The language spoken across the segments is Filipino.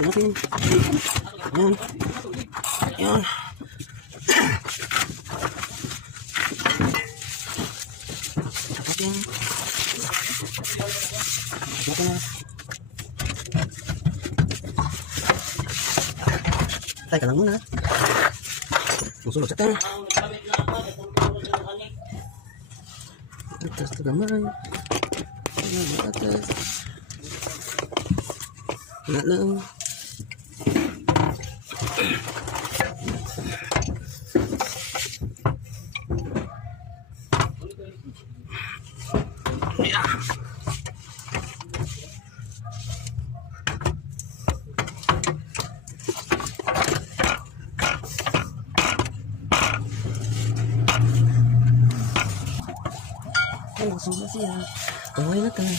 natin. Yan. Yan. Tapatin. Ito na. Tay ka lang muna. Musulog sa tan. Atas gamay. Atas. Wala lang. Oh, sudah siya. Kamay na tayo.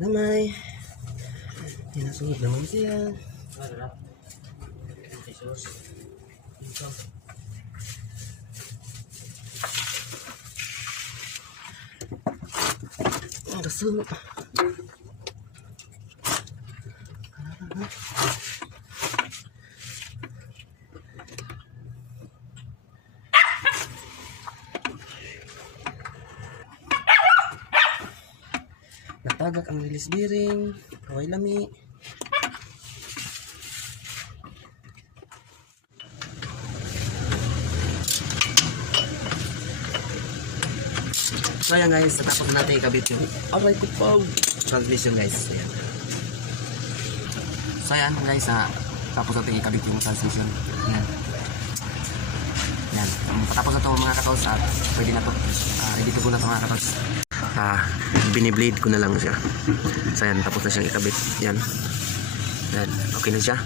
Gamay. Yan, sunod naman siya. Ang rasul. Natagak ang release bearing, kaway lami. So ayan guys, natapos na natin ikabit yung aray ko pa transmission guys. Ayan. So ayan guys, tapos natin ikabit yung transmission. Ayan. Ayan. Tapos na ito mga katols at pwede na ito. Ready to go na ito mga katols. Biniblade ko na lang siya. So yan, tapos na siyang ikabit. Yan. Yan, okay na siya.